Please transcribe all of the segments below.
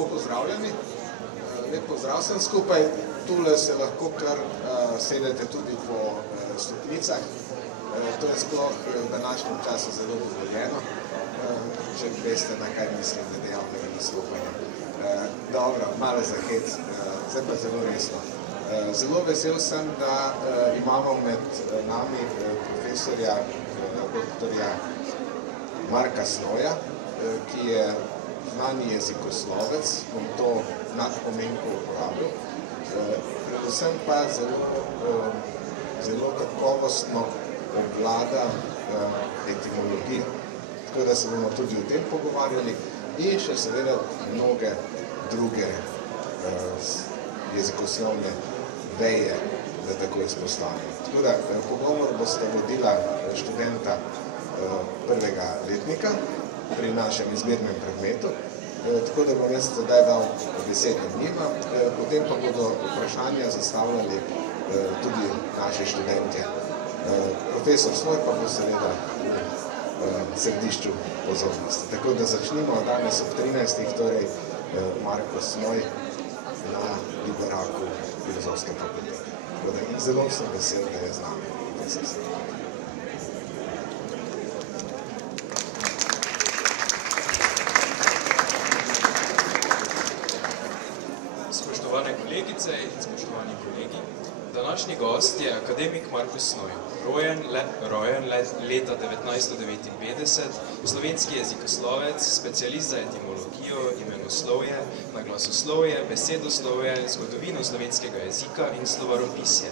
Lepo pozdravljeni, lep pozdrav vsem skupaj. Tule se lahko kar sedete tudi po stopnicah. To je sploh v današnjem času zelo dovoljeno, če veste, na kaj mislim glede javnega nastopanja. Dobro, malo za hec, zdaj pa zelo resno. Zelo vesel sem, da imamo med nami profesorja doktorja Marka Snoja, ki je znani jezikoslovec, bom to nadpomenko uporabil, predvsem pa zelo kakovostno obvlada etimologijo. Tako da se bomo tudi o tem pogovarjali in še seveda mnoge druge jezikoslovne veje, da tako izpostavim. Tako da pogovor bosta vodila študenta prvega letnika pri našem izbirnem predmetu, tako da bom jaz sedaj dal besedo njima, potem pa bodo vprašanja zastavljali tudi naši študentje. Profesor Snoj pa bo seveda v središču pozornosti. Tako da začnimo danes ob 13. torej Marko Snoj na Liberaku filozofske fakultete. Tako da zelo sem vesel, da je z nami. Spoštovane kolegice in spoštovani kolegi, današnji gost je akademik Marko Snoj, rojen leta 1959, slovenski jezikoslovec, specialist za etimologijo, imenoslovje, naglasoslovje, besedoslovje, zgodovino slovenskega jezika in slovaropisje.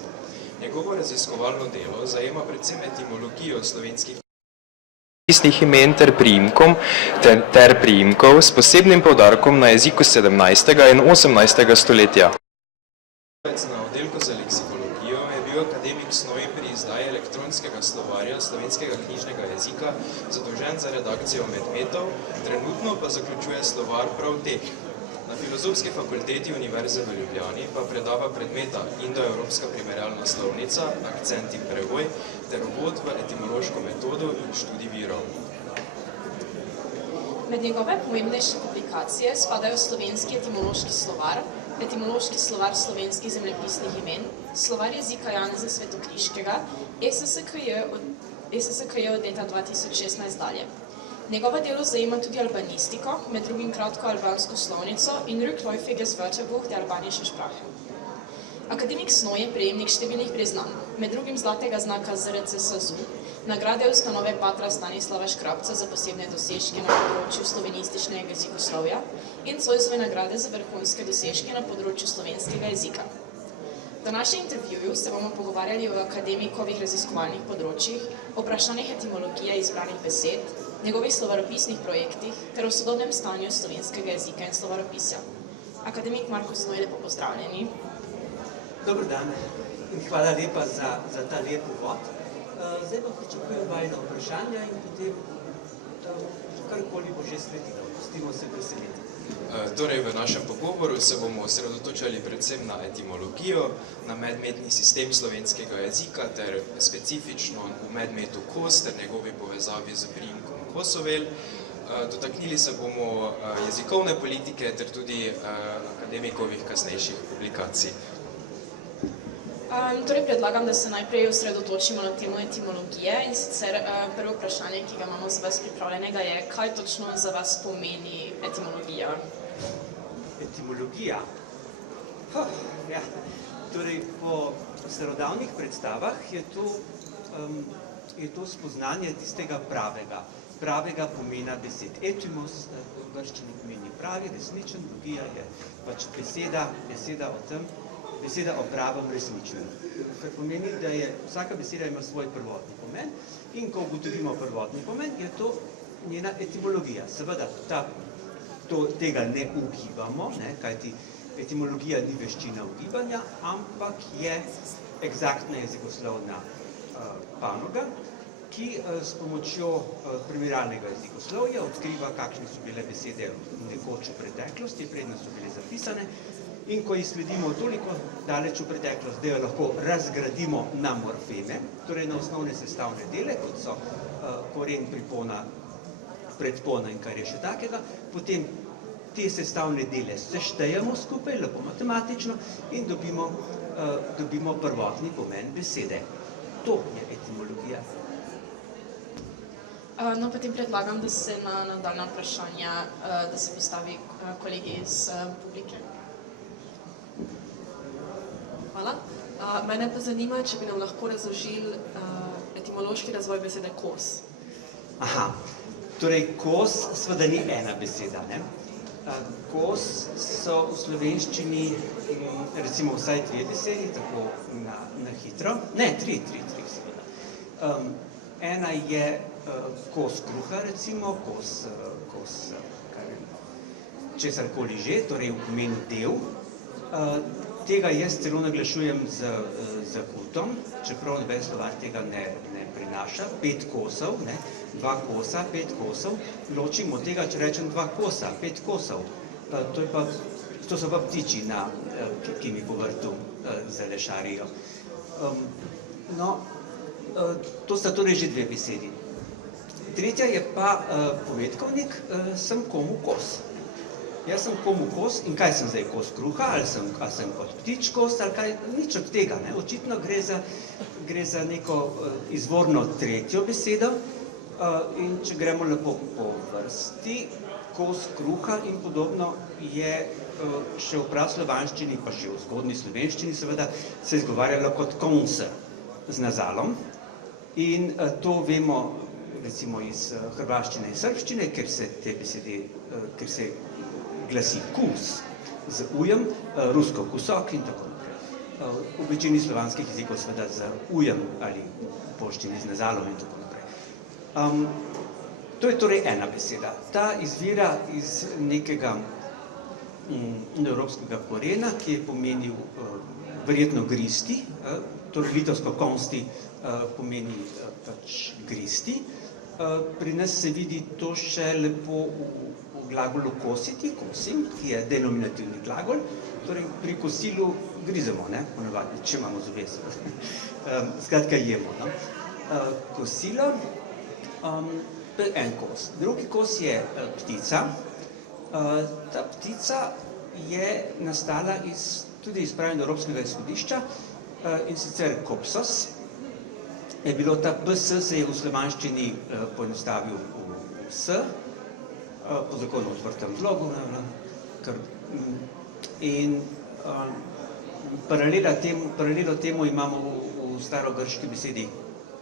Njegovo raziskovalno delo zajema predvsem etimologijo slovenskih pisnih imen ter priimkov s posebnim poudarkom na jeziku 17. in 18. stoletja. Na oddelku za leksikologijo je bil akademik Snoj pri izdaji elektronskega slovarja slovenskega knjižnega jezika zadolžen za redakcijo medmetov, trenutno pa zaključuje slovar prav teh. Na Filozofski fakulteti Univerze v Ljubljani pa predava predmeta Indoevropska primerjalna slovnica, akcent in prevoj ter uvod v etimološko metodo in študij virov. Med njegove pomembnejše publikacije spadajo slovenski etimološki slovar slovenskih zemljepisnih imen, slovar jezika Janeza Svetokriškega, ESSKJ od leta 2016 dalje. Njegovo delo zajema tudi albanistiko, med drugim kratko albansko slovnico in Rückläufiges Wörterbuch der albanische Sprache. Akademik Snoj je prejemnik številnih priznanj, med drugim zlatega znaka ZRC SAZU, nagrade ustanove Patra Stanislava Škrabca za posebne dosežke na področju slovenističnega jezikoslovja in Zoisove nagrade za vrhunske dosežke na področju slovenskega jezika. V današnjem intervjuju se bomo pogovarjali o akademikovih raziskovalnih področjih, o vprašanjih etimologije izbranih besed, njegovih slovaropisnih projektih ter o sodobnem stanju slovenskega jezika in slovaropisja. Akademik Marko Snoj, lepo pozdravljeni. Dober dan in hvala lepa za ta lep uvod. Zdaj pa pričakujem vajna vprašanja in potem karkoli bo že sledilo. Pustimo se preseneti. Torej, v našem pogovoru se bomo osredotočali predvsem na etimologijo, na medmetni sistem slovenskega jezika ter specifično v medmetu Kos ter njegovi povezavi z priimkom Kosovel. Dotaknili se bomo jezikovne politike ter tudi akademikovih kasnejših publikacij. Torej predlagam, da se najprej osredotočimo na temo etimologije in sicer prvo vprašanje, ki ga imamo za vas pripravljenega, je, kaj točno za vas pomeni etimologija? Etimologija? Ja, torej po starodavnih predstavah je to spoznanje tistega pravega pomena besed. Etimos v grščini pomeni pravi, resničen, logija je pač beseda o tem, beseda o pravem resničnem. Kar pomeni, da vsaka beseda ima svoj prvotni pomen in ko ugotovimo prvotni pomen, je to njena etimologija. Seveda tega ne ugibamo, kajti etimologija ni veščina ugibanja, ampak je eksaktna jezikoslovna panoga, ki s pomočjo primerjalnega jezikoslovja odkriva, kakšne so bile besede nekoč v preteklosti, predno so bile zapisane, in ko jih sledimo toliko daleč v preteklost, da jo lahko razgradimo na morfeme, torej na osnovne sestavne dele, kot so koren, pripona, predpona in kar je še takega, potem te sestavne dele seštejemo skupaj, lepo matematično, in dobimo prvotni pomen besede. To je etimologija. No, potem predlagam, da se na nadaljna vprašanja, da se postavi kolegi iz publike. Hvala. Mene pa zanima, če bi nam lahko razložili etimološki razvoj besede kos. Aha, torej kos seveda ni ena beseda, ne? Kos so v slovenščini recimo vsaj dve besedi, tako na hitro. Ne, tri seveda. Ena je kos kruha, recimo, kos česarkoli že, torej v pomenu del. Tega jaz celo naglašujem z kultom, čeprav noben slovar tega ne prinaša. 5 kosov, ne? 2 kosa, 5 kosov. Ločim od tega, če rečem 2 kosa, 5 kosov. To so pa ptiči, ki mi po vrtu zalešarijo. To sta torej že dve besedi. Tretja je pa povedkovnik, sem komu kos. Jaz sem komu kos in kaj sem zdaj, kos kruha, ali sem kot ptič kos, ali kaj, nič od tega, ne. Očitno gre za neko izvorno tretjo besedo in če gremo lepo po vrsti, kos kruha in podobno je še v praslovanščini, pa še v zgodnji slovenščini seveda se izgovarjalo kot konse z nazalom in to vemo recimo iz hrvaščine in srbščine, ker se te besede, ker se glasi kus z ujem, rusko kusok in tako naprej. V večini slovanskih jezikov seveda z ujem ali poščini z nazalom in tako naprej. To je torej ena beseda. Ta izvira iz nekega indoevropskega korena, ki je pomenil verjetno gristi, torej litovsko konsti pomeni pač gristi. Pri nas se vidi to še lepo v glagolu kositi, kosim, ki je denominativni glagol, torej pri kosilu grizemo, ne, ponavadi, če imamo zobe. Skratka, jemo, no. Kosilo, to je en kos. Drugi kos je ptica. Ta ptica je nastala tudi iz pravega evropskega izhodišča in sicer kopsos. Je bilo ta PS se je v slovanščini poenostavil v S, po zakonu o odprtem zlogu, in paralelo temu imamo v starogrški besedi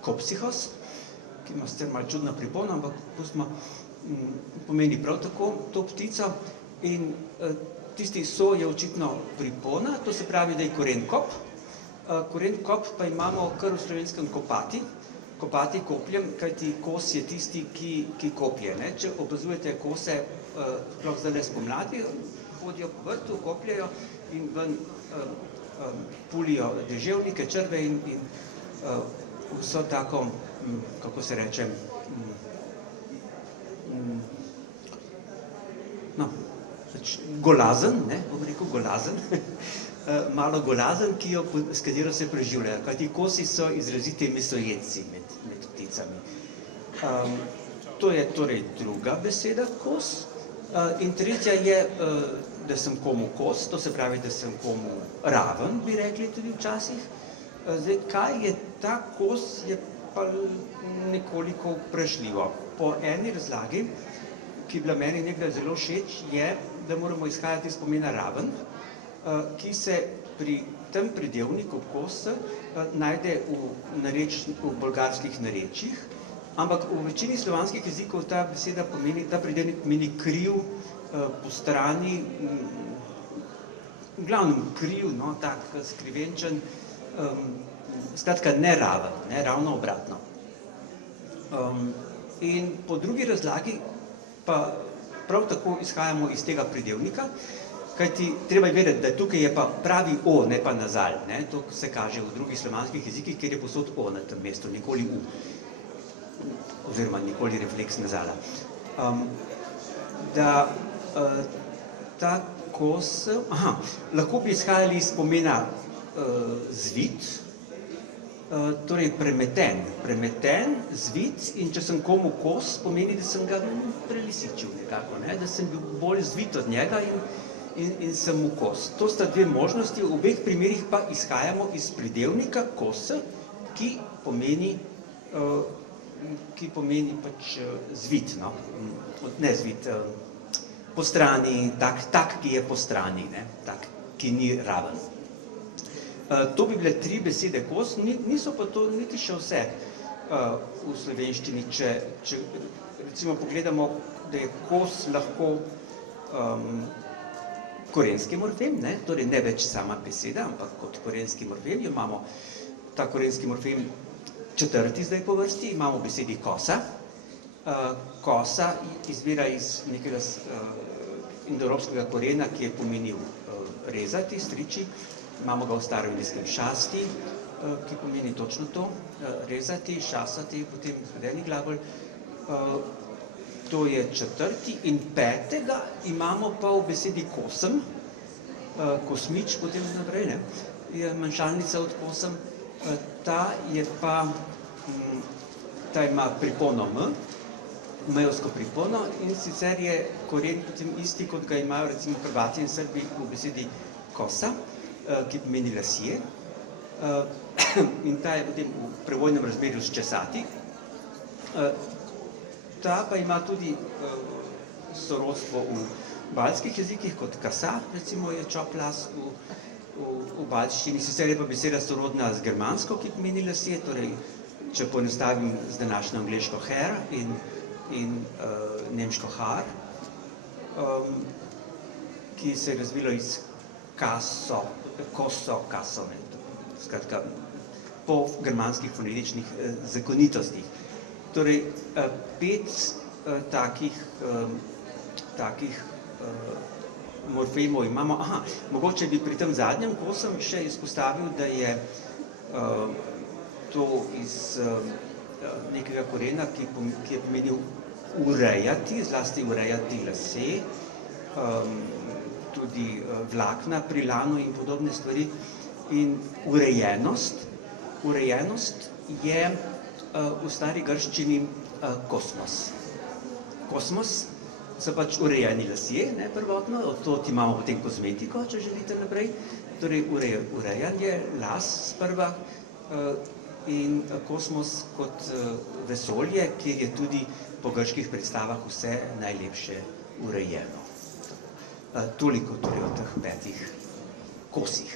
kopsihos, ki ima sicer malo čudno pripono, ampak pustimo, pomeni prav tako to ptico in tisti so je očitno pripona, to se pravi, da je koren kop. Koren kop pa imamo kar v slovenskem kopati, kopati kopljem, kajti kos je tisti, ki kopje. Če opazujete kose, sploh zdaj spomladi, hodijo po vrtu, kopljejo in ven pulijo deževnike, črve in vso tako, kako se reče, golazen, bom rekel golazen, malo golazen, s katero se preživljajo, kajti kosi so izraziti mesojedci med pticami. To je torej druga beseda, kos. In tretja je, da sem komu kos, to se pravi, da sem komu raven, bi rekli tudi včasih. Zdaj, kaj je ta kos, je pa nekoliko vprašljivo. Po eni razlagi, ki je bila meni nekdaj zelo všeč, je, da moramo izhajati iz pomena raven, ki se pri tem pridevniku kos najde v bolgarskih narečjih, ampak v večini slovanskih jezikov ta beseda pomeni, ta pridevnik pomeni kriv, postrani, v glavnem kriv, tak skrivenčen, skratka neraven, ravno obratno. In po drugi razlagi pa prav tako izhajamo iz tega pridevnika, kajti treba je vedeti, da tukaj je pa pravi o, ne pa nazal. To se kaže v drugih slovanskih jezikih, kjer je posod o na tem mestu, nikoli u, oziroma nikoli refleks nazala. Da ta kos, lahko bi izhajali iz pomena zvit, torej premeten, zvit, in če sem komu kos, pomeni, da sem ga prelisičil nekako, ne? Da sem bil bolj zvit od njega in sem mu kos. To sta dve možnosti, v obeh primerih pa izhajamo iz pridevnika kos, ki pomeni pač zvit, no? Ne zvit, po strani, tak, ki je po strani, ne? Tak, ki ni raven. To bi bile 3 besede kos, niso pa to niti še vse v slovenščini. Če recimo pogledamo, da je kos lahko korenski morfem, ne? Torej ne več sama beseda, ampak kot korenski morfem, imamo ta korenski morfem 4. zdaj po vrsti, imamo besedi kosa. Kosa izvira iz nekega indoevropskega korena, ki je pomenil rezati, striči. Imamo ga v staroindijskem šasti, ki pomeni točno to, rezati, šasati, potem zvedeni glagol. To je 4. In 5. imamo pa v besedi kosem, kosmič, potem naprej, ne? Je manjšalnica od kosem. Ta ima pripono m, mejovsko pripono, in sicer je koren potem isti, kot ga imajo recimo Hrvati in Srbi v besedi kosa, ki pomeni lasje. In ta je potem v prevojnem razmerju s česati. Ta pa ima tudi sorodstvo v baltskih jezikih, kot kasa, recimo je čoplas v baltščini, sicer je pa beseda sorodna z germansko, ki pomeni lasje, torej, če poenostavim z današnjo angleško hair in nemško haar, ki se je razvilo iz koso, skratka, po germanskih fonetičnih zakonitostih. Torej, 5 takih morfemov imamo. Mogoče bi pri tem zadnjem kosem še izpostavil, da je to iz nekega korena, ki je pomenil urejati, zlasti urejati lase, tudi vlakna pri lanu in podobne stvari. In urejenost je v stari grščini kosmos. Kosmos so pač urejeni lasje, ne, prvotno, od tod imamo potem kozmetiko, če želite naprej, torej urejanje las sprva in kosmos kot vesolje, kjer je tudi po grških predstavah vse najlepše urejeno. Toliko torej o teh 5 kosih.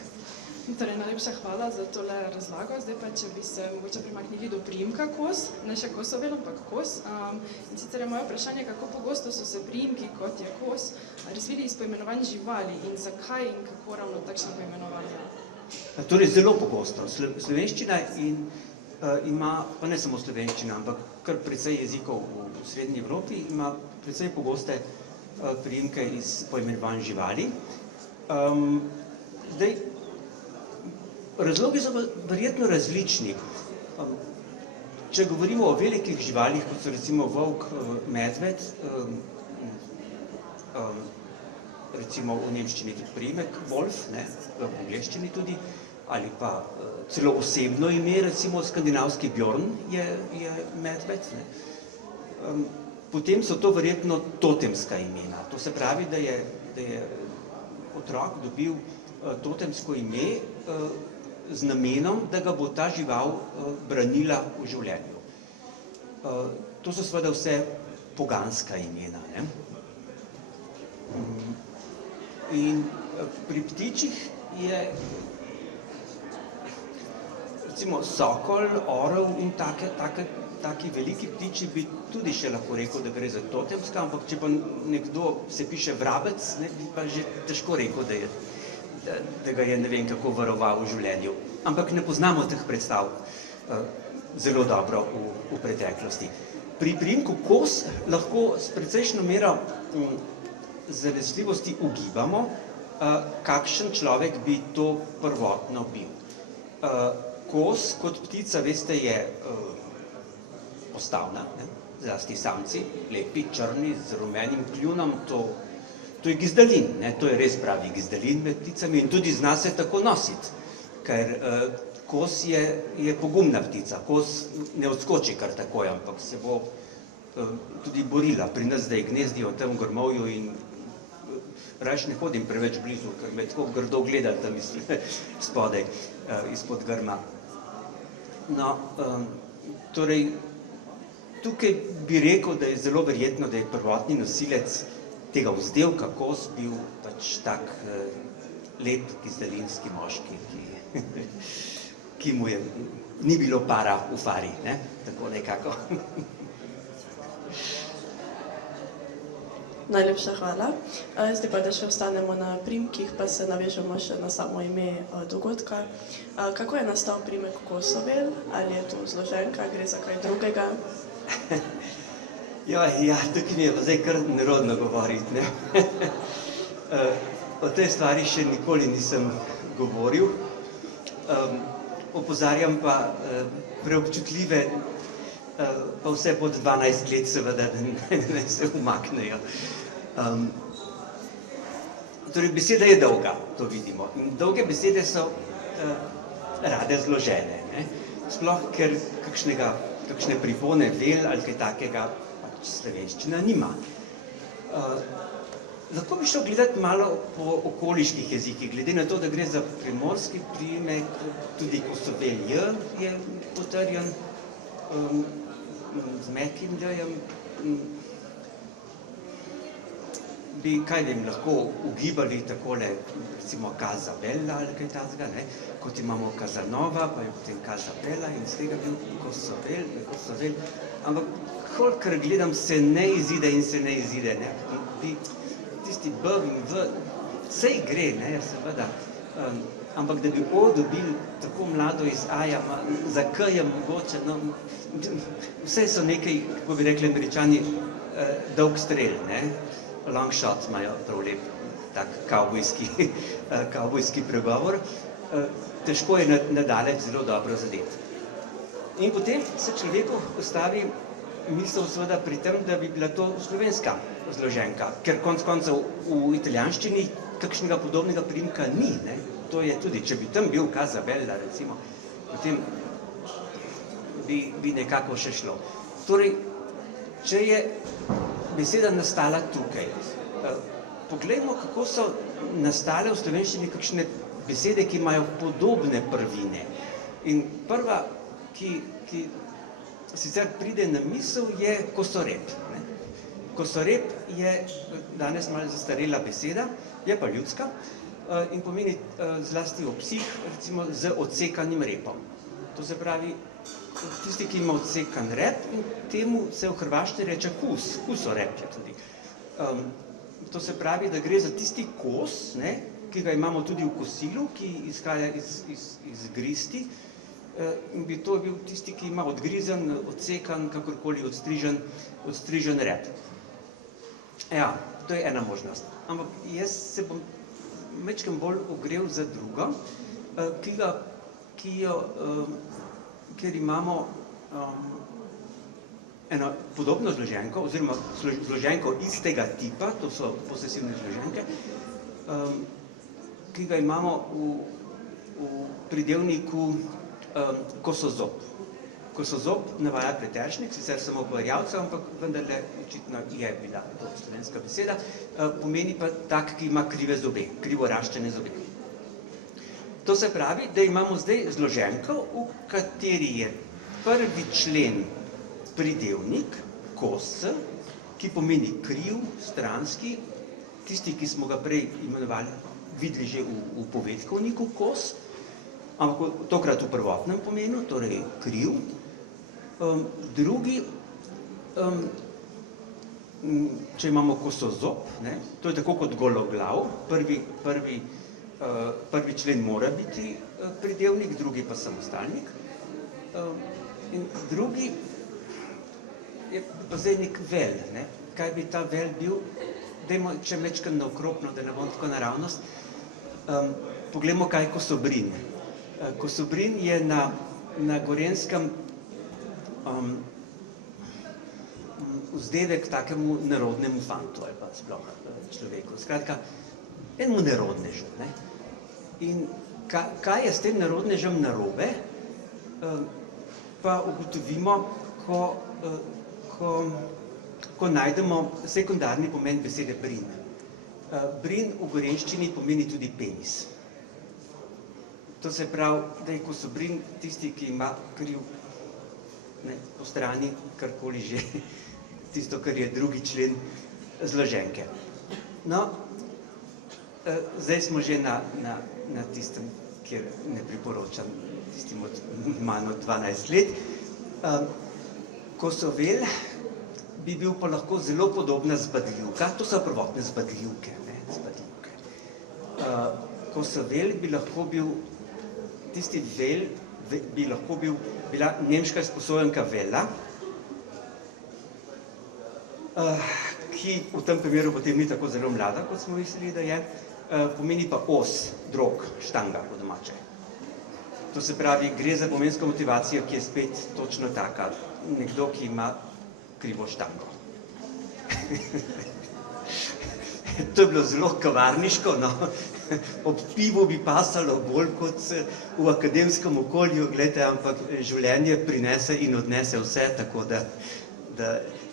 Torej, najlepša hvala za tole razlago. Zdaj pa, če bi se mogoče premaknili do priimka kos, ne še kosovel, ampak kos. In sicer je moje vprašanje, kako pogosto so se priimki, kot je kos, razvili iz poimenovanj živali in zakaj in kako ravno takšno poimenovanje? Torej, zelo pogosto. Slovenščina ima, pa ne samo slovenščina, ampak kar precej jezikov v srednji Evropi, ima precej pogoste priimke iz poimenovanj živali. Zdaj, razlogi so verjetno različni. Če govorimo o velikih živalih, kot so recimo volk, medved, recimo v nemščini tudi priimek, wolf, ne, v angleščini tudi, ali pa celo osebno ime, recimo skandinavski bjorn je medved, ne. Potem so to verjetno totemska imena. To se pravi, da je otrok dobil totemsko ime z namenom, da ga bo ta žival branila v življenju. To so seveda vse poganska imena, ne? In pri ptičih je recimo sokol, orel in taki veliki ptiči bi tudi še lahko rekel, da gre za totemska, ampak če pa nekdo se piše vrabec, ne, bi pa že težko rekel, da ga je ne vem kako varoval v življenju. Ampak ne poznamo teh predstav zelo dobro v preteklosti. Pri priimku kos lahko s precejšnjo mero zanesljivosti ugibamo, kakšen človek bi to prvotno bil. Kos kot ptica, veste, je postavna, zlasti samci, lepi, črni, z rumenim kljunom, to je gizdalin, to je res pravi gizdalin med pticami in tudi zna se tako nositi, ker Kos je pogumna ptica, kos ne odskoči kar takoj, ampak se bo tudi borila. Pri nas zdaj gnezdijo tam v grmovju in rajš ne hodim preveč blizu, ker me tako grdo gleda tam spodaj, izpod grma. No, torej, tukaj bi rekel, da je zelo verjetno, da je prvotni nosilec tega vzdevka kos bil pač tak lep kizelinski moški, ki mu ni bilo para v fari, ne? Tako nekako. Najlepša hvala. Zdaj pa, da še ostanemo na primkih, pa se navežemo še na samo ime dogodka. Kako je nastal primek Kosovel? Ali je to zloženka, gre za kaj drugega? Ja, tukaj mi je pa zdaj kar nerodno govoriti, ne? O tej stvari še nikoli nisem govoril. Opozarjam pa preobčutljive, pa vse pod 12 let seveda, da se umaknejo. Torej, beseda je dolga, to vidimo. In dolge besede so rade zložene, ne? Sploh, ker kakšne pripone, vel ali kaj takega pač slovenščina nima. Lahko bi šel gledati malo po okoliških jezikih, glede na to, da gre za primorski priimek, tudi Kosovel je potrjen z mehkim d-jem. Kaj bi lahko ugibali takole, recimo Kazabella ali kaj takega, ne? Kot imamo Kazanova, pa je potem Kazabella in z tega bil Kosovel. Ampak kolikor gledam, se ne izide in se ne izide, ne? Tisti B in V, sej gre, ne, seveda, ampak da bi O dobili tako mlado iz A-ja, za K je mogoče, no, vse so nekaj, kako bi rekli Američani, dolg strel, ne, long shot imajo prav lep, tak kavbojski pregovor, težko je nadalec zelo dobro zadeti. In potem se človeku postavi misel seveda pri tem, da bi bila to slovenska zloženka, ker konec koncev v italijanščini kakšnega podobnega priimka ni, ne? To je tudi, če bi tam bil Kazabella, recimo, potem bi nekako še šlo. Torej, če je beseda nastala tukaj, poglejmo, kako so nastale v slovenščini kakšne besede, ki imajo podobne prvine. In prva, ki sicer pride na misel, je kosorep. Kosorep je danes malo zastarela beseda, je pa ljudska in pomeni zlasti v psih, recimo z odsekanim repom. To se pravi, tisti, ki ima odsekan rep, in temu se v hrvaščini reče kusorep je tudi. To se pravi, da gre za tisti kos, ki ga imamo tudi v kosilu, ki izhaja iz gristi, in bi to bil tisti, ki ima odgrizen, odsekan, kakorkoli odstrižen rep. Ja, to je ena možnost. Ampak jaz se bom majčkeno bolj ogrel za drugo, kjer imamo eno podobno zloženko, oziroma zloženko istega tipa, to so posesivne zloženke, ki ga imamo v pridevniku kosozob. Kosozob navaja preteršnik, sicer samo poverjavca, ampak vendarle očitno je bila to slovenska beseda, pomeni pa tak, ki ima krive zobe, krivoraščene zobe. To se pravi, da imamo zdaj zloženko, v kateri je prvi člen pridevnik, kos, ki pomeni kriv, stranski, tisti, ki smo ga prej imenovali, videli že v povedkovniku kos, ampak tokrat v prvotnem pomenu, torej kriv. Drugi, če imamo kosozob, to je tako kot gologlav, prvi člen mora biti pridevnik, drugi pa samostalnik. In drugi je pa zdaj nek vel, kaj bi ta vel bil, dajmo če mečkam naokrog, da ne bom tako naravnost, poglejmo, kaj je kosobrin. Kosobrin je na Gorenjskem vzdevek takemu nerodnemu fantu ali pa sploh človeku. Skratka, enemu nerodnežu. In kaj je s tem nerodnežem narobe? pa ugotovimo, ko najdemo sekundarni pomen besede brin. Brin v gorenjščini pomeni tudi penis. To se pravi, da je kosobrin tisti, ki ima kriv po strani, karkoli že, tisto, kar je drugi člen zloženke. No, zdaj smo že na tistem, kjer ne priporočam tistim od manj od 12 let. Kosovel bi bil pa lahko zelo podobna zbadljivka, to so prvotne zbadljivke. Kosovel bi lahko bil, tisti vel bi lahko bila nemška sposojenka Vela, ki v tem primeru potem ni tako zelo mlada, kot smo mislili, da je, pomeni pa os, drog, štanga po domače. To se pravi, gre za pomensko motivacijo, ki je spet točno taka, nekdo, ki ima krivo štango. To je bilo zelo kavarniško, no. Ob pivu bi pasalo bolj kot v akademskem okolju, gledajte, ampak življenje prinese in odnese vse, tako da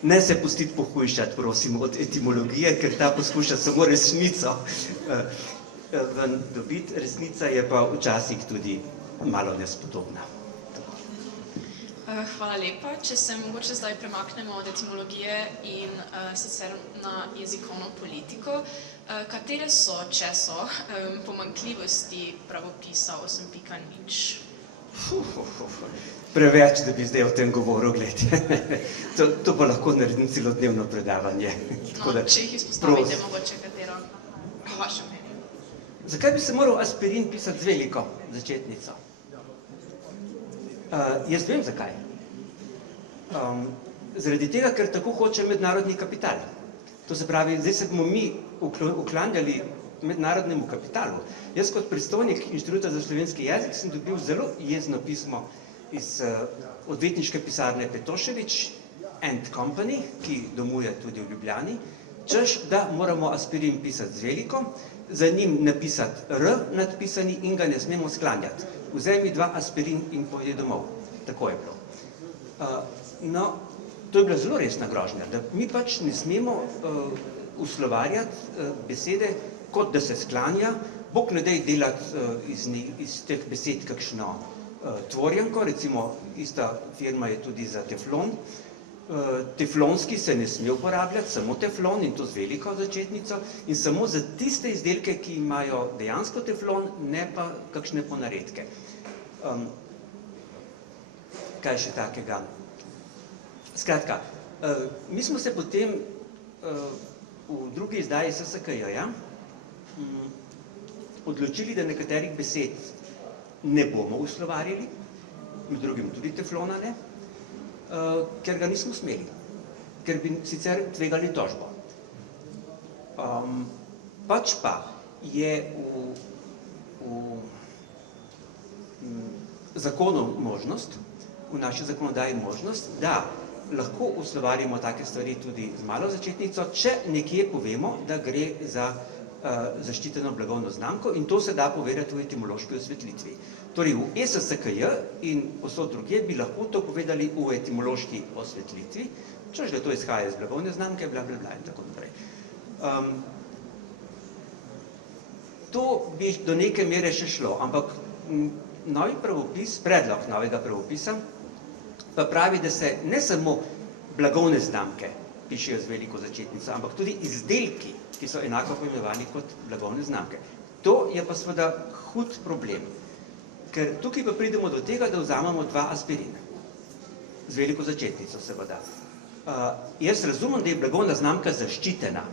ne se pustiti pohujšati, prosim, od etimologije, ker ta poskuša samo resnico dobiti. Resnica je pa včasih tudi malo nespodobna. Hvala lepa. Če se mogoče zdaj premaknemo od etimologije in sicer na jezikovno politiko, katere so, če so, pomanjkljivosti pravopisa 8.0? Preveč, da bi zdaj o tem govoril, gledajte. To pa lahko naredim celodnevno predavanje. No, če jih izpostavite, mogoče katero, po vašem mnenju. Zakaj bi se moral aspirin pisati z veliko začetnico? Jaz vem, zakaj. Zaradi tega, ker tako hoče mednarodni kapital. To se pravi, zdaj se bomo mi uklanjali mednarodnemu kapitalu. Jaz kot predstojnik Inštituta za slovenski jezik sem dobil zelo jezno pismo iz odvetniške pisarne Petoševič and Company, ki domuje tudi v Ljubljani, češ, da moramo aspirin pisati z veliko, za njim napisati R nadpisani in ga ne smemo sklanjati. Vzemi 2 aspirin in pojdi domov. Tako je bilo. No, to je bila zelo resna grožnja, da mi pač ne smemo uslovarjati besede, kot da se sklanja, Bog ne dej delati iz teh besed kakšno tvorjenko, recimo ista firma je tudi za teflon. Teflonski se ne sme uporabljati, samo teflon in to z veliko začetnico in samo za tiste izdelke, ki imajo dejansko teflon, ne pa kakšne ponaredke. Kaj še takega? Skratka, mi smo se potem v drugi izdaji SSKJ odločili, da nekaterih besed ne bomo uslovarjali, med drugim tudi teflona ne, ker ga nismo smeli, ker bi sicer tvegali tožbo. Pač pa je v zakonu možnost, v naši zakonodaji možnost, da lahko uslovarjamo take stvari tudi z malo začetnico, če nekje povemo, da gre za zaščiteno blagovno znamko in to se da povedati v etimološki osvetlitvi. Torej v SSKJ in posod drugje bi lahko to povedali v etimološki osvetlitvi, češ da to izhaja iz blagovne znamke, bla, bla, bla in tako naprej. To bi do neke mere še šlo, ampak novi pravopis, predlog novega pravopisa, pa pravi, da se ne samo blagovne znamke pišejo z veliko začetnico, ampak tudi izdelki, ki so enako pojmenovani kot blagovne znamke. To je pa seveda hud problem, ker tukaj pa pridemo do tega, da vzamemo 2 aspirina. Z veliko začetnico, seveda. Jaz razumem, da je blagovna znamka zaščitena.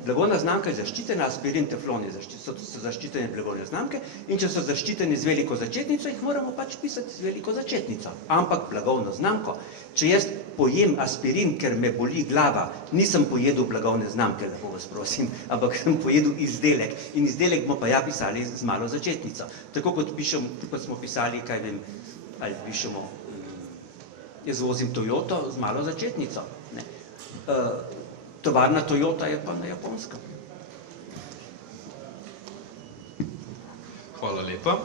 Blagovna znamka je zaščitena, aspirin, teflon so zaščitene blagovne znamke in če so zaščiteni z veliko začetnico, jih moramo pač pisati z veliko začetnico. Ampak blagovno znamko, če jaz pojem aspirin, ker me boli glava, nisem pojedel blagovne znamke, lepo vas prosim, ampak sem pojedel izdelek in izdelek bomo pa ja pisali z malo začetnico. Tako kot smo pisali, kaj vem, ali pišemo, jaz vozim Toyoto z malo začetnico. Tovarna Toyota je pa na Japonskem. Hvala lepa.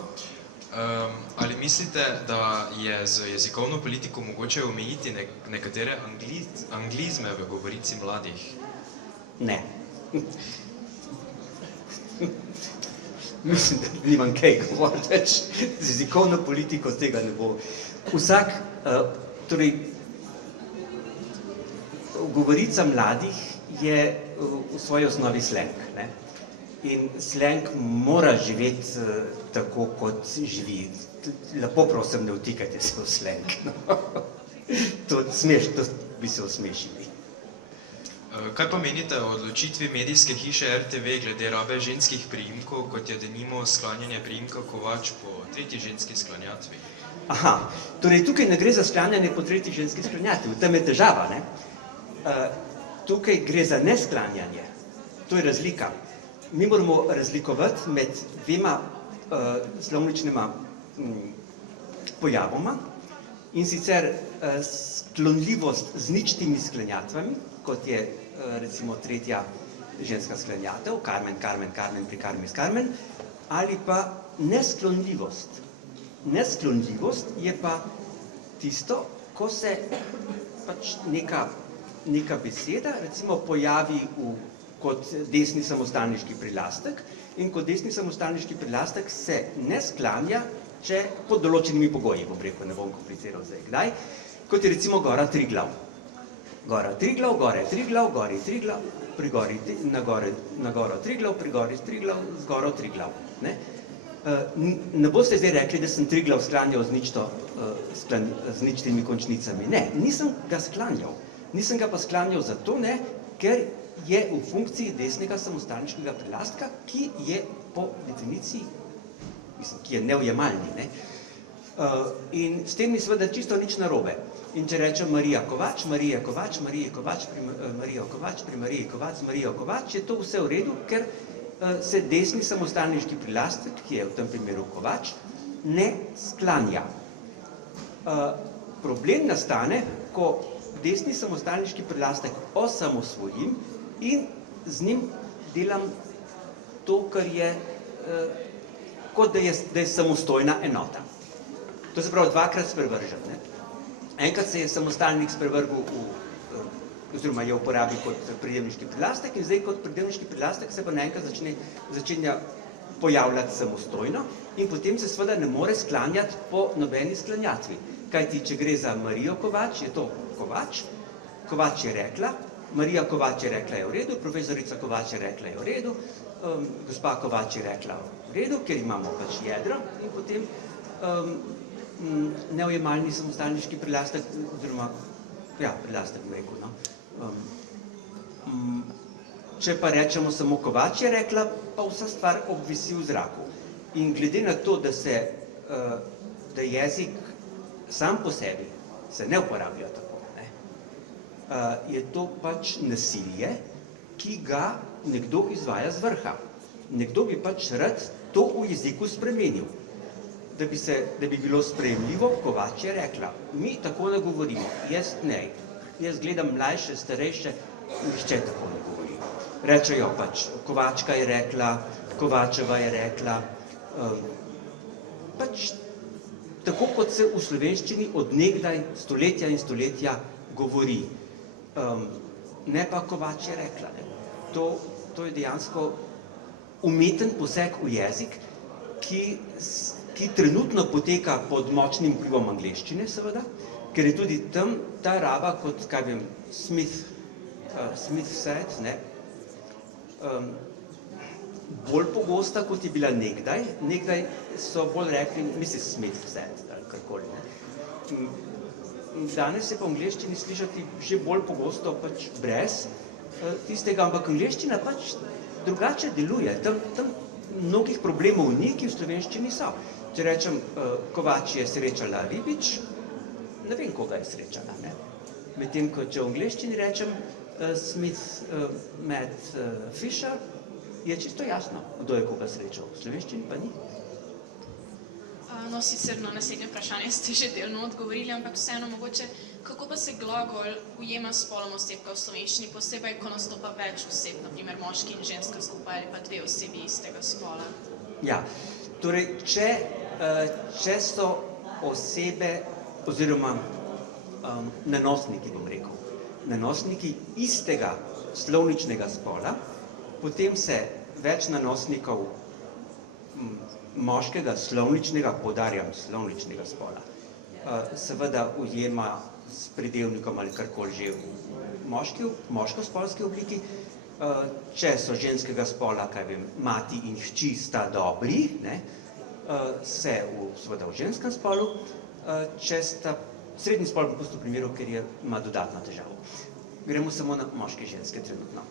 Ali mislite, da je z jezikovno politiko mogoče omejiti nekatere anglizme v govorici mladih? Ne. Mislim, da nimam kaj govoriti več. Z jezikovno politiko tega ne bo. Vsak, torej, govorica mladih je v svoji osnovi slang, ne? In slang mora živeti tako, kot živi. Lepo prosim, ne vtikajte se v slang. To bi se osmešili. Kaj pa menite o odločitvi medijske hiše RTV glede rabe ženskih priimkov, kot je denimo sklanjanje priimka Kovač po tretji ženski sklanjatvi? Aha, torej tukaj ne gre za sklanjanje po tretji ženski sklanjatvi, v tem je težava, ne? Tukaj gre za nesklanjanje, to je razlika. Mi moramo razlikovati med dvema slovničnima pojavoma, in sicer sklonljivost z ničtimi sklanjatvami, kot je recimo tretja ženska sklanjatev, Carmen, Carmen, Carmen, pri Carmen, Carmen, ali pa nesklonljivost. Nesklonljivost je pa tisto, ko se pač neka beseda recimo pojavi kot desni samostalniški prilastek in kot desni samostalniški prilastek se ne sklanja, če pod določenimi pogoji, bom rekel, ne bom kompliciral zdaj. Kdaj? Kot je recimo gora Triglav. Gora Triglav, gore Triglav, gori Triglav, pri gori, na goro Triglav, pri gori Triglav, z goro Triglav. Ne boste zdaj rekli, da sem Triglav sklanjal z ničtimi končnicami. Ne, nisem ga sklanjal. Nisem ga pa sklanjal zato ne, ker je v funkciji desnega samostalniškega prilastka, ki je po definiciji, mislim, ki je neujemalni, ne? In s tem ni seveda čisto nič narobe. In če rečem Marija Kovač, Marija Kovač, Marija Kovač, Marija Kovač, pri Mariji Kovač, Marija Kovač, je to vse v redu, ker se desni samostalniški prilastek, ki je v tem primeru Kovač, ne sklanja. Problem nastane, ko desni samostalniški prilastek osamosvojim in z njim delam to, kar je, kot da je samostojna enota. To se pravi, dvakrat sprevržen. Enkrat se je samostalnik sprevrgel oziroma je uporabil kot prijemniški prilastek in zdaj kot prijemniški prilastek se pa naenkrat začenja pojavljati samostojno in potem se seveda ne more sklanjati po nobeni sklanjatvi. Kajti, če gre za Marijo Kovač, je to Kovač, Kovač je rekla, Marija Kovač je rekla, je v redu, profesorica Kovač je rekla, je v redu, gospa Kovač je rekla, v redu, ker imamo pač jedro in potem neujemalni samostalniški prilastek, oziroma, ja, prilastek bi rekel, no. Če pa rečemo samo Kovač je rekla, pa vsa stvar obvisi v zraku. In glede na to, da jezik sam po sebi se ne uporablja tako, ne, je to pač nasilje, ki ga nekdo izvaja z vrha. Nekdo bi pač rad to v jeziku spremenil. Da bi bilo sprejemljivo, Kovač je rekla. Mi tako ne govorimo, jaz ne. Jaz gledam mlajše, starejše, nihče tako ne govori. Rečejo pač, Kovačka je rekla, Kovačeva je rekla, pač tako, kot se v slovenščini od nekdaj stoletja in stoletja govori. Ne pa Kovač je rekla. To je dejansko umeten poseg v jezik, ki trenutno poteka pod močnim vplivom angleščine, seveda, ker je tudi tam ta raba, kot, kaj vem, Smith said, ne, bolj pogosta, kot je bila nekdaj. Nekdaj so bolj rekli, Mrs. Smith said, ali karkoli, ne. Danes je pa v angleščini slišati že bolj pogosto pač brez tistega, ampak angleščina pač drugače deluje. Tam mnogih problemov ni, ki v slovenščini so. Če rečem, Kovač je srečala Ribič, ne vem, koga je srečala, ne. Medtem, ko če v angleščini rečem Smith met Fisher, je čisto jasno, kdo je koga srečal. V slovenščini pa ni. No, sicer na naslednje vprašanje ste že delno odgovorili, ampak vseeno mogoče, kako pa se glagol ujema s spolom osebka v slovenščini, posebej, ko nastopa več oseb, na primer moški in ženska skupaj ali pa dve osebi istega spola? Ja, torej, če če so osebe oziroma nanosniki, bom rekel, nanosniki istega slovničnega spola, potem se več nanosnikov moškega slovničnega, poudarjam, slovničnega spola, seveda ujema s pridevnikom ali karkoli že v moško-spolski obliki. Če so ženskega spola, kaj vem, mati in hči sta dobri, ne, se seveda v ženskem spolu, če sta srednji spol bom pustil v primeru, ker ima dodatno težavo. Gremo samo na moške ženske trenutno.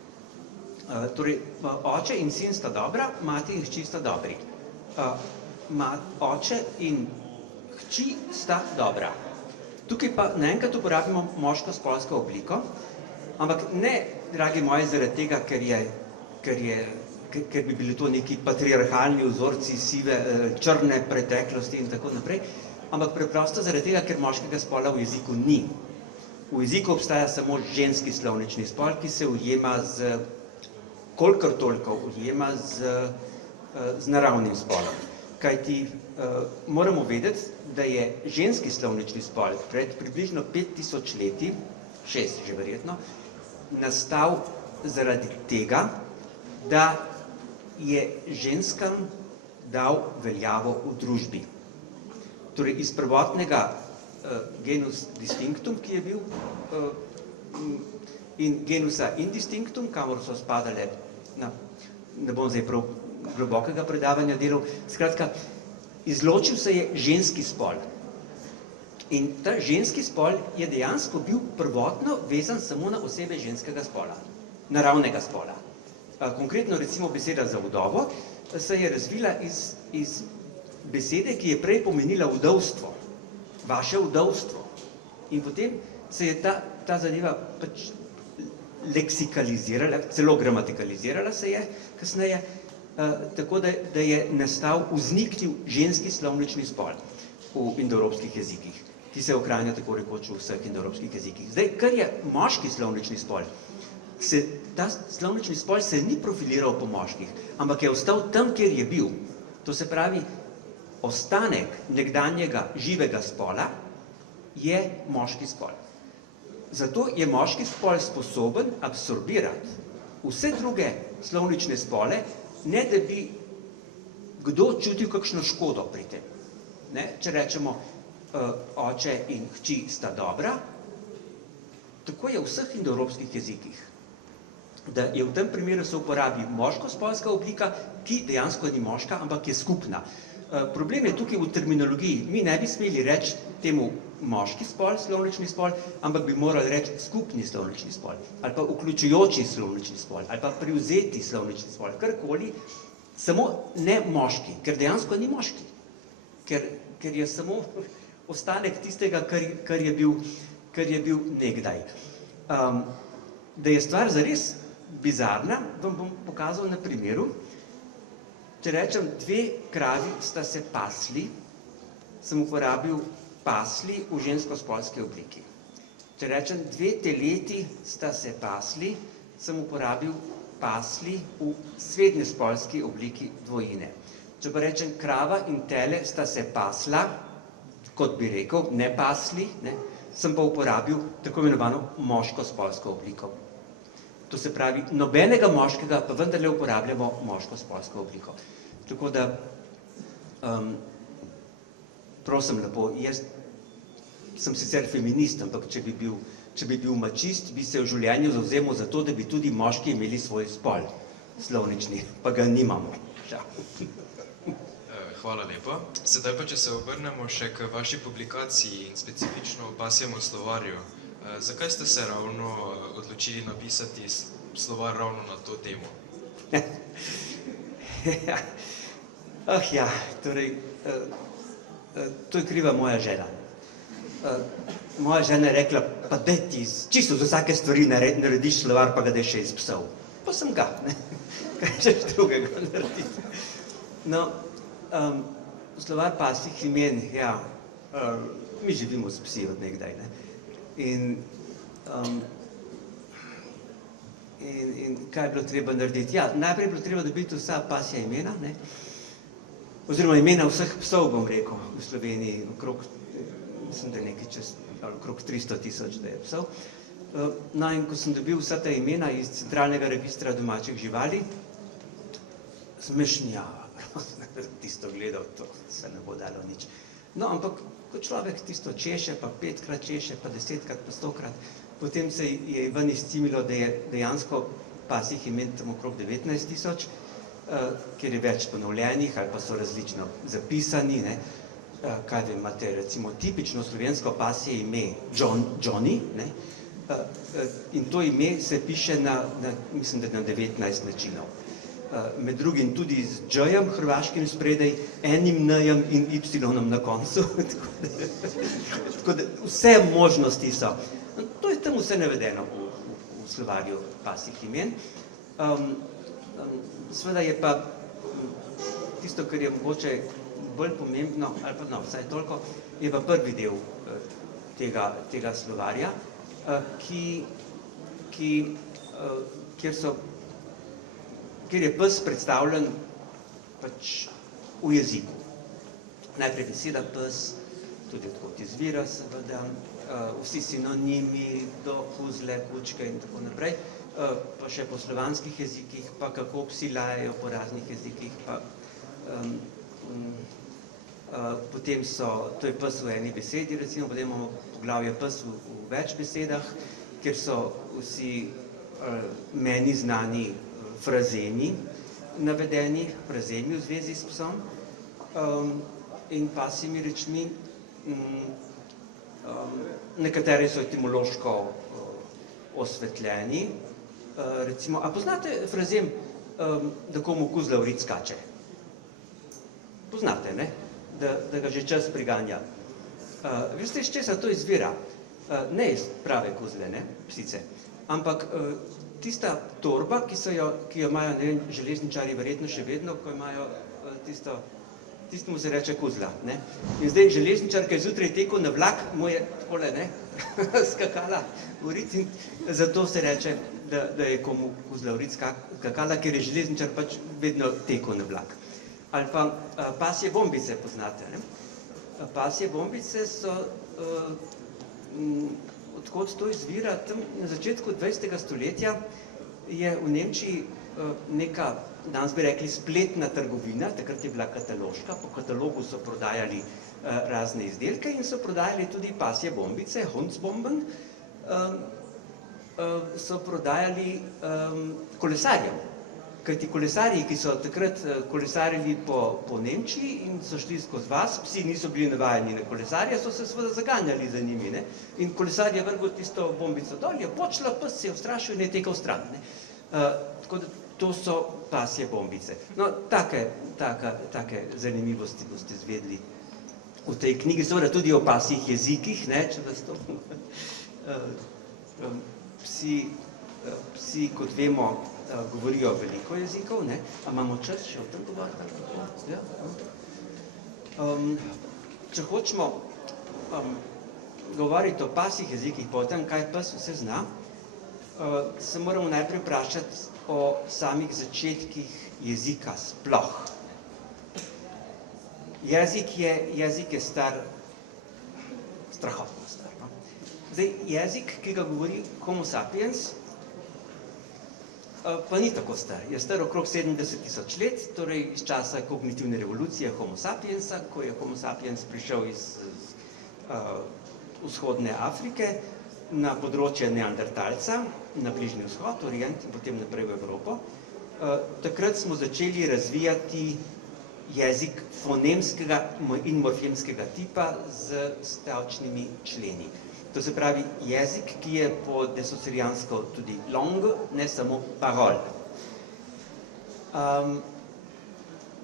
Torej, oče in sin sta dobra, mati in hči sta dobri. Oče in hči sta dobra. Tukaj pa naenkrat uporabimo moško-spolsko obliko, ampak ne, dragi moji, zaradi tega, ker bi bili to neki patriarhalni vzorci sive, črne preteklosti in tako naprej, ampak preprosto zaradi tega, ker moškega spola v jeziku ni. V jeziku obstaja samo ženski slovnični spol, ki se ujema kolikor toliko ujema z naravnim spolom. Kajti moramo vedeti, da je ženski slovnični spol pred približno 5000 leti, 6 že verjetno, nastal zaradi tega, da je ženskam dal veljavo v družbi. Torej, iz prvotnega genus distinctum, ki je bil, in genusa indistinctum, kamor so spadale, ne bom zdaj prav globokega predavanja delal, skratka, izločil se je ženski spol. In ta ženski spol je dejansko bil prvotno vezan samo na osebe ženskega spola, naravnega spola. Konkretno recimo beseda za vdovo se je razvila iz besede, ki je prej pomenila vdovstvo, vaše vdovstvo. In potem se je ta zadeva pač leksikalizirala, celo gramatikalizirala se je kasneje, tako da je nastal vzniknil ženski slovnični spol v indoevropskih jezikih, ki se ohranja tako rekoč v vseh indoevropskih jezikih. Zdaj, kar je moški slovnični spol, ta slovnični spol se ni profiliral po moških, ampak je ostal tam, kjer je bil. To se pravi, ostanek nekdanjega živega spola je moški spol. Zato je moški spol sposoben absorbirati vse druge slovnične spole, ne da bi kdo čutil kakšno škodo pri tem. Če rečemo, oče in hči sta dobra, tako je v vseh indoevropskih jezikih, da je v tem primeru se uporabi moško-spolska oblika, ki dejansko ni moška, ampak je skupna. Problem je tukaj v terminologiji. Mi ne bi smeli reči temu moški spol, slovnični spol, ampak bi morali reči skupni slovnični spol, ali pa vključujoči slovnični spol, ali pa privzeti slovnični spol, karkoli, samo ne moški, ker dejansko ni moški, ker je samo ostanek tistega, kar je bil nekdaj. Da je stvar zares bizarna, vam bom pokazal na primeru. Če rečem, 2 kravi sta se pasli, sem uporabil pasli v žensko-spolski obliki. Če rečem, 2 teleti sta se pasli, sem uporabil pasli v srednjespolski obliki dvojine. Če pa rečem, krava in tele sta se pasla, kot bi rekel, ne pasli, sem pa uporabil tako imenovano moško-spolsko obliko. To se pravi, nobenega moškega pa vendarle uporabljamo moško-spolsko obliko. Tako da, prosim lepo, jaz sem sicer feminist, ampak če bi bil mačist, bi se v življenju zavzemal za to, da bi tudi moški imeli svoj spol slovnični, pa ga nimamo. Hvala lepa. Sedaj pa, če se obrnemo še k vaši publikaciji in specifično pasjemu slovarju. Zakaj ste se ravno odločili napisati slovar ravno na to temo? Torej, to je kriva moja žena. Moja žena je rekla, pa daj ti čisto za vsake stvari narediš slovar, pa ga daj še iz psov. Pa sem ga, kaj še drugega narediti. No, slovar pasjih imen, mi živimo s psi od nekdaj, In kaj je bilo treba narediti? Najprej je bilo treba dobiti vsa pasja imena, oziroma imena vseh psov, bom rekel, v Sloveniji, mislim, da nekaj čez okrog 300 000, da je psov. No, in ko sem dobil vsa ta imena iz centralnega registra domačih živali, smešnjava, tisto gledal, to se ne bo dalo nič. No, ampak ko človek tisto češe, pa 5-krat češe, pa 10-krat, pa 100-krat, potem se je ven izcimilo, da je dejansko pasjih imen tam okrog 19 000, kjer je več ponovljenih ali pa so različno zapisani, ne. Kaj vem, imate recimo tipično slovensko pasje ime Johnny, ne. In to ime se piše mislim, da na 19 načinov. Med drugim tudi z Dž-jem hrvaškim spredaj, enim N-jem in Y-om na koncu. Tako da vse možnosti so. To je tam vse navedeno v slovarju pasjih imen. Seveda je pa tisto, kar je mogoče bolj pomembno, ali pa no, vsaj toliko, je pa prvi del tega slovarja, kjer je pes predstavljen pač v jeziku. Najprej beseda pes, tudi odkot izvira seveda, vsi sinonimi do kuzle, kučke in tako naprej, pa še po slovanskih jezikih, pa kako psi lajajo po raznih jezikih, pa potem to je pes v eni besedi, recimo, potem imamo poglavje pes v več besedah, kjer so vsi meni znani frazemi navedeni, frazemi v zvezi s psom in pasjimi rečmi. Nekateri so etimološko osvetljeni. Recimo, a poznate frazem, da komu kuzla v rit skače? Poznate, ne? Da ga že čas priganja. Veste, iz česa to izvira? Ne iz prave kuzle, ne, psice, ampak tista torba, ki jo imajo, ne vem, železničarji verjetno še vedno, ko imajo tistemu se reče kuzla, ne. In zdaj železničar, ki je zjutraj tekel na vlak, mu je takole, ne, skakala v rit in zato se reče, da je komu kuzla v rit skakala, ker je železničar pač vedno tekel na vlak. Ali pa pasje bombice poznate, ne? Pasje bombice so, odkot to izvira, tam na začetku 20. stoletja je v Nemčiji neka, danes bi rekli, spletna trgovina, takrat je bila kataloška, po katalogu so prodajali razne izdelke in so prodajali tudi pasje bombice, Hundsbomben, so prodajali kolesarjem. Kajti kolesarji, ki so takrat kolesarili po Nemčiji in so šli skozi vas, psi niso bili navajeni na kolesarja, so se seveda zaganjali za njimi, ne. In kolesar je vrgel tisto bombico dol, je počela, pes se je ustrašil in je tekel stran, ne. Tako da to so pasje bombice. No, take zanimivosti boste izvedli v tej knjigi, seveda tudi o pasjih jezikih, ne, če vas to... Psi, kot vemo, govorijo veliko jezikov, ne? A imamo čas še o tem govoriti? Če hočemo govoriti o pasjih jezikih, pa o tem, kaj pes vse zna, se moramo najprej vprašati o samih začetkih jezika sploh. Jezik je star, strahotno star. Zdaj, jezik, ki ga govori Homo sapiens, pa ni tako star. Je star okrog 70 000 let, torej iz časa kognitivne revolucije Homo sapiensa, ko je Homo sapiens prišel iz vzhodne Afrike na področje neandertalca, na Bližnji vzhod, Orient in potem naprej v Evropo. Takrat smo začeli razvijati jezik fonemskega in morfemskega tipa z stavčnimi členi. To se pravi jezik, ki je po desosirijansko tudi langue, ne samo parole.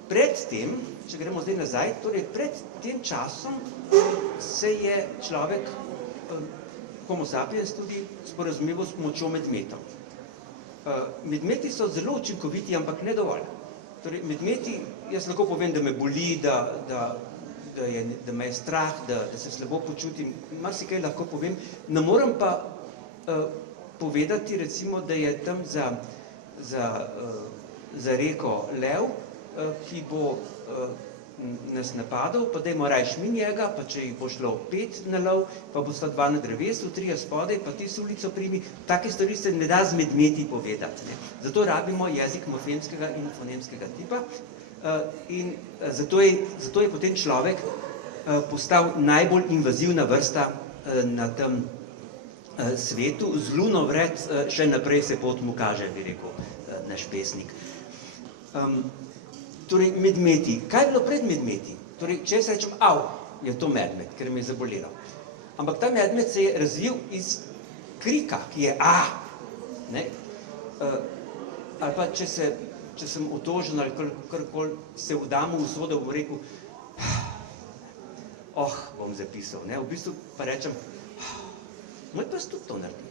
Pred tem, če gremo zdaj nazaj, torej pred tem časom se je človek, Homo sapiens, tudi sporazumeval s pomočjo medmetov. Medmeti so zelo učinkoviti, ampak ne dovolj. Torej, medmeti, jaz lahko povem, da me boli, da me je strah, da se slabo počutim, marsikaj lahko povem, ne morem pa povedati, recimo, da je tam za reko Lev, ki bo nas napadal, pa dajmo rajš mi njega, pa če jih bo šlo 5 na lov, pa bo sta 2 na drevesu, 3 spodaj, pa ti so ulico primi. Take stvari se ne da z medmeti povedati. Ne. Zato rabimo jezik morfemskega in fonemskega tipa in zato je potem človek postal najbolj invazivna vrsta na tem svetu. Z luno vred še naprej se pot mu kaže, bi rekel naš pesnik. Torej, medmeti. Kaj je bilo pred medmeti? Torej, če jaz rečem, je to medmed, ker me je zabolelo. Ampak ta medmed se je razvil iz krika, ki je ne? Ali pa, če sem otožen ali karkoli se vdam v usodo, bom rekel, bom zapisal. Ne? V bistvu pa rečem, moj pes tudi to naredi.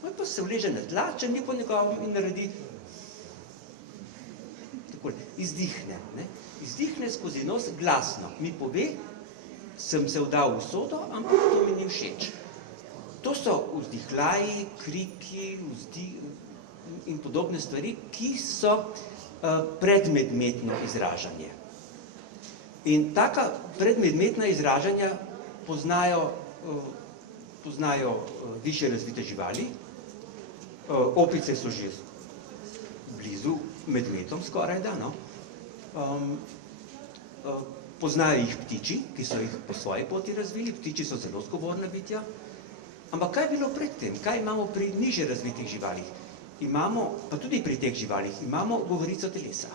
Moj pes se vleže na tla, če ni po njegovem in naredi izdihne. Ne? Izdihne skozi nos glasno. Mi pove, sem se vdal v usodo, ampak to mi ni všeč. To so vzdihlaji, kriki in podobne stvari, ki so predmedmetno izražanje. In taka predmedmetna izražanja poznajo višje razvite živali. Opice so že blizu medvedom skoraj da, no. Poznajo jih ptiči, ki so jih po svoji poti razvili. Ptiči so zelo zgovorna bitja. Ampak kaj je bilo pred tem? Kaj imamo pri nižje razvitih živalih? Imamo, pa tudi pri teh živalih, imamo govorico telesa.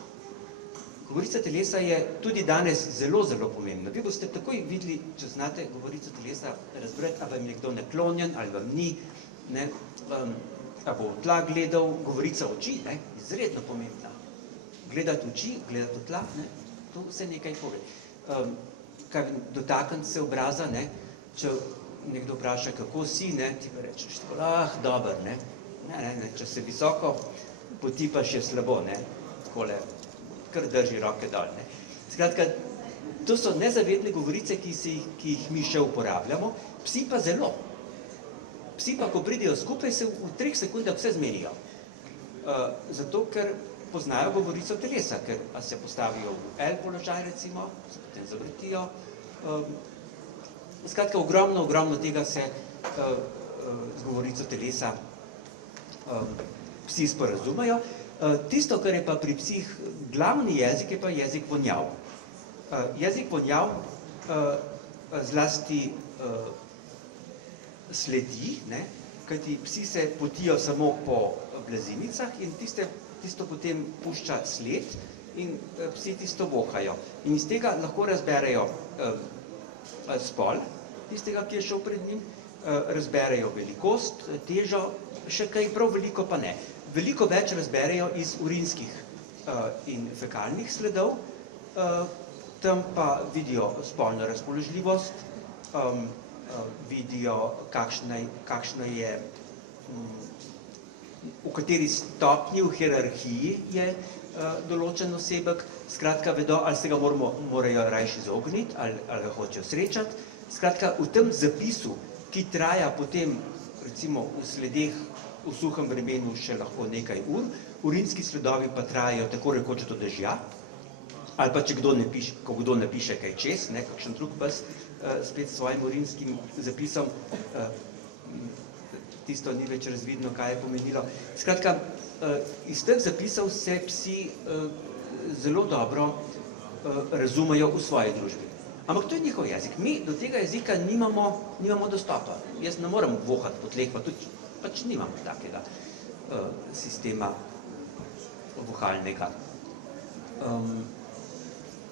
Govorica telesa je tudi danes zelo, zelo pomembna. Vi boste takoj videli, če znate govorico telesa razbrati, ali vam je nekdo naklonjen, ali vam ni, ne, ali bo v tla gledal. Govorica oči, ne, izredno pomembna. Gledati oči, gledati v tla, ne, to vse nekaj pove. Dotakniti se obraza, ne, če nekdo vpraša, kako si, ne, ti pa rečeš, dober, ne, če se visoko potipaš, je slabo, ne, takole, kar drži roke dol, ne. Skratka, to so nezavedne govorice, ki jih mi še uporabljamo, psi pa zelo. Psi pa, ko pridejo skupaj, se v 3 sekundah vse zmenijo. Zato, ker poznajo govorico telesa, ker se postavijo v L položaj, recimo, se potem zavrtijo. Skratka, ogromno tega se z govorico telesa psi sporazumejo. Tisto, kar je pa pri psih glavni jezik, je pa jezik vonjav. Jezik vonjav zlasti sledi, ne, kajti psi se potijo samo po blazinicah in tisto potem pušča sled in psi tisto vohajo. In iz tega lahko razberejo spol tistega, ki je šel pred njim, razberejo velikost, težo, še kaj prav veliko pa ne. Veliko več razberejo iz urinskih in fekalnih sledov, tam pa vidijo spolno razpoložljivost, vidijo, kakšna je, v kateri stopnji v hierarhiji je določen osebek, skratka vedo, ali se ga morajo rajši izogniti, ali ga hočejo srečati. Skratka, v tem zapisu, ki traja potem, recimo v sledeh v suhem vremenu še lahko nekaj ur, urinski sledovi pa trajajo tako rekoč do dežja, ali pa če kdo napiše kaj čez, kakšen drug pes spet s svojim urinskim zapisom, tisto ni več razvidno, kaj je pomenilo. Skratka, iz teh zapisov se psi zelo dobro razumejo v svoji družbi. Ampak to je njihov jezik. Mi do tega jezika nimamo dostopa. Jaz ne morem vohati po tleh, pa tudi pač nimam takega sistema vohalnega.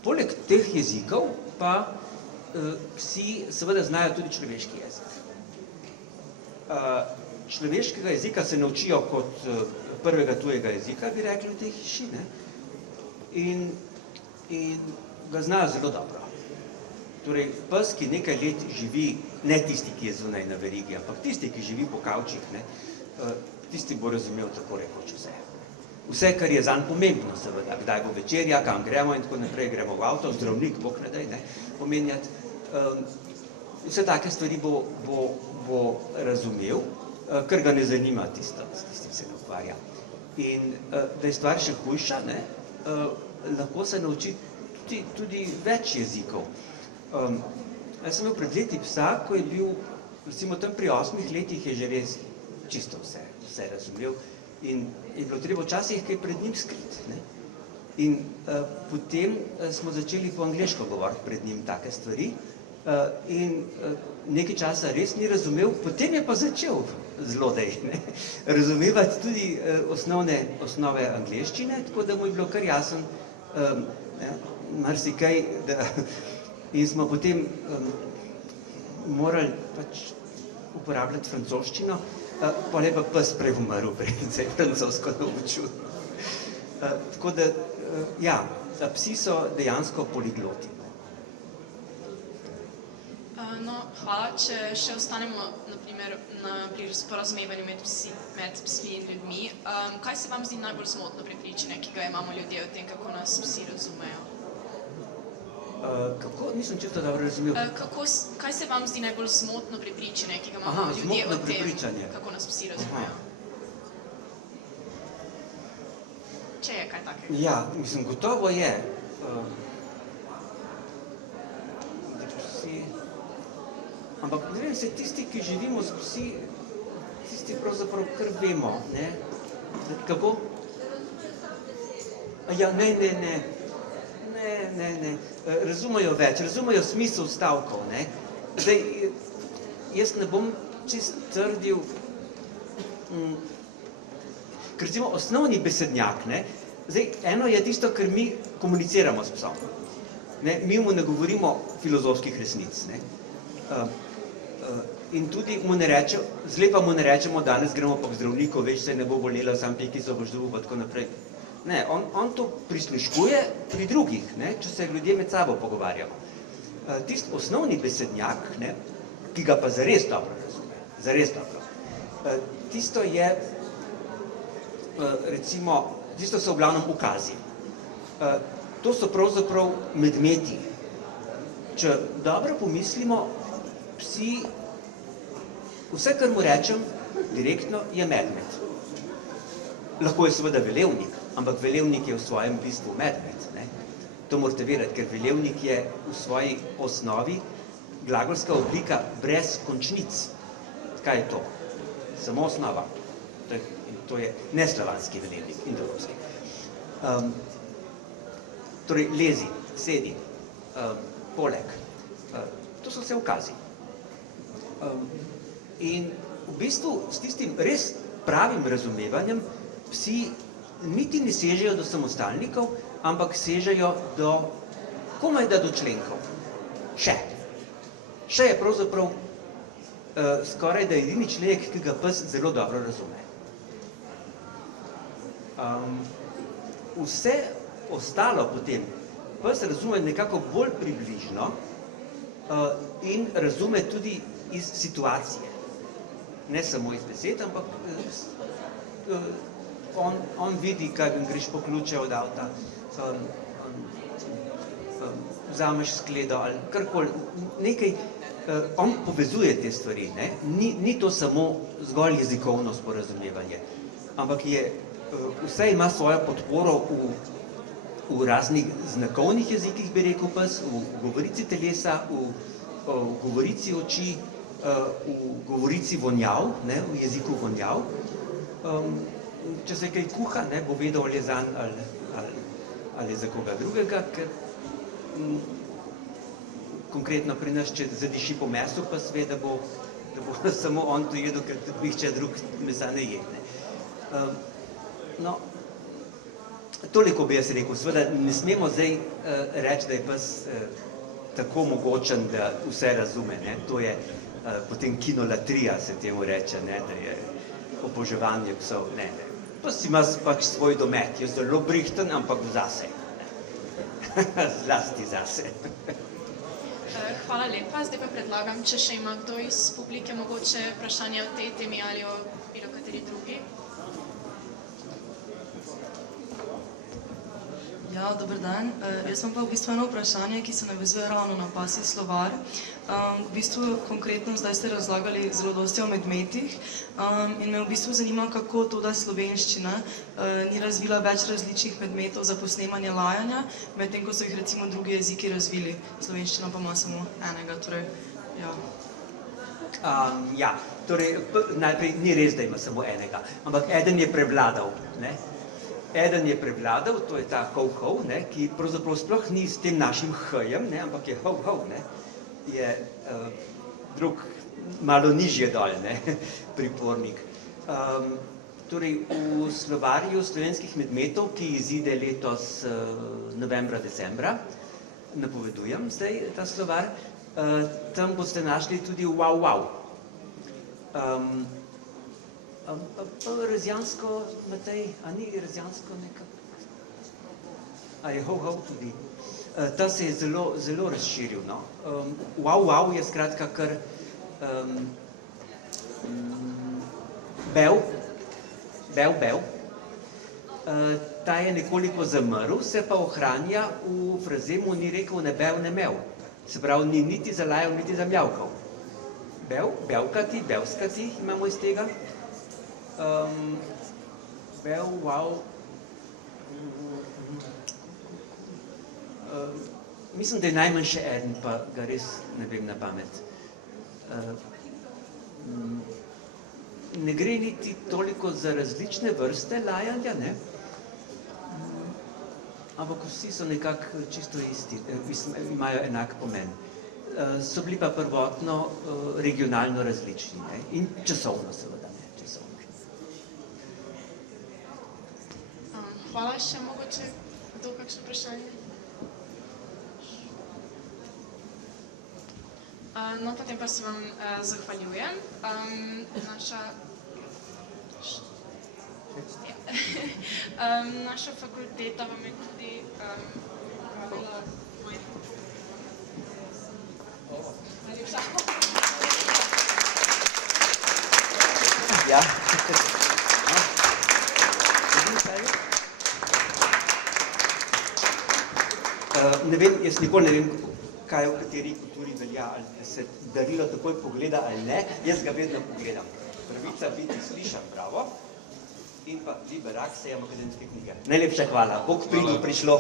Poleg teh jezikov pa psi seveda znajo tudi človeški jezik. Človeškega jezika se naučijo kot prvega tujega jezika, bi rekli v tej hiši, in ga znajo zelo dobro. Torej, pes, ki nekaj let živi, ne tisti, ki je zunaj na verigi, ampak tisti, ki živi po kavčih, tisti bo razumel tako rekoč vse. Vse, kar je zanj pomembno, seveda, kdaj bo večerja, kam gremo in tako naprej, gremo v avto, zdravnik, bog ne daj, pomenjati. Vse take stvari bo razumel, ker ga ne zanima s tistim se ne ukvarja. In da je stvar še hujša, lahko se nauči tudi več jezikov. Jaz sem imel pred leti psa, ko je bil, recimo tam pri 8 letih je že res čisto vse razumel in je bilo treba včasih kaj pred njim skriti. Ne? In potem smo začeli po angleško govoriti pred njim take stvari in nekaj časa res ni razumel, potem je pa začel zlodej razumevati tudi osnove angleščine, tako da mu je bilo kar jasen marsikaj in smo potem morali pač uporabljati francoščino, pa je pa pes prej umrl, preden se je francosko naučil. Tako da, ja, psi so dejansko poligloti. No, hvala. Če še ostanemo pri sporazumevanju med psi in ljudmi, kaj se vam zdi najbolj zmotno prepričanje, ki ga imamo ljudje o tem, kako nas psi razumejo? Kako? Nisem čisto dobro razumel. Kaj se vam zdi najbolj zmotno prepričanje, ki ga imamo ljudje o tem, kako nas psi razumejo? Če je kaj takega? Ja, mislim, gotovo je. Ampak ne vem, se tisti, ki živimo s psi, tisti pravzaprav kar vemo, ne? Kako? Ja, ne. Razumejo več, razumejo smisel stavkov, ne? Zdaj, jaz ne bom čist trdil, ker recimo osnovni besednjak, ne? Zdaj, eno je tisto, ker mi komuniciramo s psom. Ne? Mi mu ne govorimo filozofskih resnic, ne? In tudi zlepa mu ne rečemo, danes gremo pa k zdravniku, veš, se ne bo bolela, sam piki so boš dobil, pa tako naprej. Ne, on to prisluškuje pri drugih, ne, če se ljudje med sabo pogovarjamo. Tisti osnovni besednjak, ne, ki ga pa zares dobro razume, zares dobro, tisto je, recimo, tisto so v glavnem ukazi. To so pravzaprav medmeti. Če dobro pomislimo, psi, vse, kar mu rečem, direktno je medmed. Lahko je seveda velevnik, ampak velevnik je v svojem bistvu medmed. Ne? To morate vedeti, ker velevnik je v svoji osnovi glagolska oblika brez končnic. Kaj je to? Samo osnova. To je neslavanski velevnik, indoevropski. Torej, lezi, sedi, poleg. To so vse ukazi. In v bistvu s tistim res pravim razumevanjem psi niti ne sežejo do samostalnikov, ampak sežejo komaj da do členkov. Še je pravzaprav skoraj da edini členek, ki ga pes zelo dobro razume. Vse ostalo potem pes razume nekako bolj približno in razume tudi iz situacije. Ne samo iz besed, ampak on vidi, kaj greš po ključe od avta, vzameš skledo ali karkoli, nekaj, on povezuje te stvari, ne? Ni to samo zgolj jezikovno sporazumevanje, ampak vse ima svojo podporo v raznih znakovnih jezikih, bi rekel pes, v govorici telesa, v govorici oči, v govorici vonjav, v jeziku vonjav. Če se kaj kuha, bo vedel, ali je zanj ali za koga drugega, ker konkretno pri nas, če zadiši po mesu, pa sve, da bo samo on to jedel, ker nihče drug mesa ne je. No, toliko bi jaz rekel. Seveda ne smemo zdaj reči, da je pes tako mogočen, da vse razume. To je potem kinolatrija, se temu reče, da je oboževanje psov. Pes ima pač svoj domet, je zelo brihten, ampak zase. Zlasti zase. Hvala lepa. Zdaj pa predlagam, če še ima kdo iz publike mogoče vprašanje o tej temi ali o bilo kateri drugi. Ja, dober dan. Jaz imam pa v bistvu eno vprašanje, ki se navezuje ravno na pasji slovar. V bistvu konkretno zdaj ste razlagali zelo dosti o medmetih in me v bistvu zanima, kako to, da slovenščina ni razvila več različnih medmetov za posnemanje lajanja, medtem ko so jih recimo drugi jeziki razvili. Slovenščina pa ima samo enega, torej, ja. Ja, torej, najprej ni res, da ima samo enega, ampak eden je prevladal, ne? Eden je prevladal, to je ta hov, ne, ki pravzaprav sploh ni s tem našim h-jem, ne, ampak je hov, ne, je drug malo nižje dol, ne, pripornik. Torej, v slovarju slovenskih medmetov, ki izide letos novembra, decembra, napovedujem zdaj ta slovar, tam boste našli tudi wow. Razjansko, Matej, a ni razjansko nekako? A je hov tudi? Ta se je zelo razširil, no. Wow je skratka kar bev. Ta je nekoliko zamrl, se pa ohranja v frazemu ni rekel ne bev, ne mev. Se pravi, ni niti zalajal, niti zamljavkal. Bev, bevkati, bevskati imamo iz tega. Bev, wow. Mislim, da je najmanj še eden, pa ga res ne vem na pamet. Ne gre niti toliko za različne vrste lajanja, ne? Ampak vsi so nekako čisto isti, imajo enak pomen. So bili pa prvotno regionalno različni, ne? In časovno seveda. Hvala, še mogoče kdo kakšno vprašanje? No, potem pa se vam zahvaljujem. Naša fakulteta vam je tudi vabila moj... Najlepša. Ja. Ne vem, jaz nikoli ne vem, kaj v kateri kulturi velja, ali se darilo takoj pogleda ali ne, jaz ga vedno pogledam. Pravica biti slišan, bravo, in pa liber akcija akademske knjige. Najlepša hvala, Bog pridu prišlo.